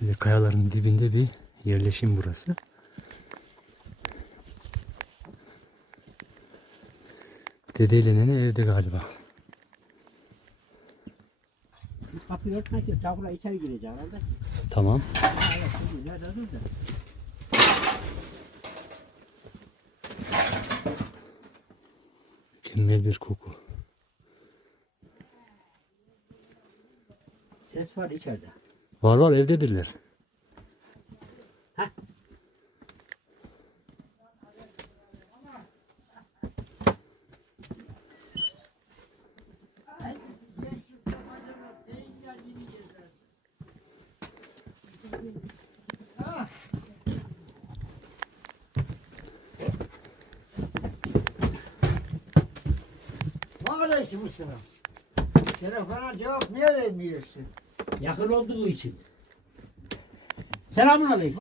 Bir de kayaların dibinde bir yerleşim burası. Dedeyle nene evde galiba. Kapıyı örtmek yok. Çavura içeri girecek herhalde. Tamam. Mükemmel bir koku. Ses var içeride. Var var evdedirler. Heh. Aleyküm selam. Telefona cevap niye vermiyorsun? Yakın olduğu için. Selamun aleyküm.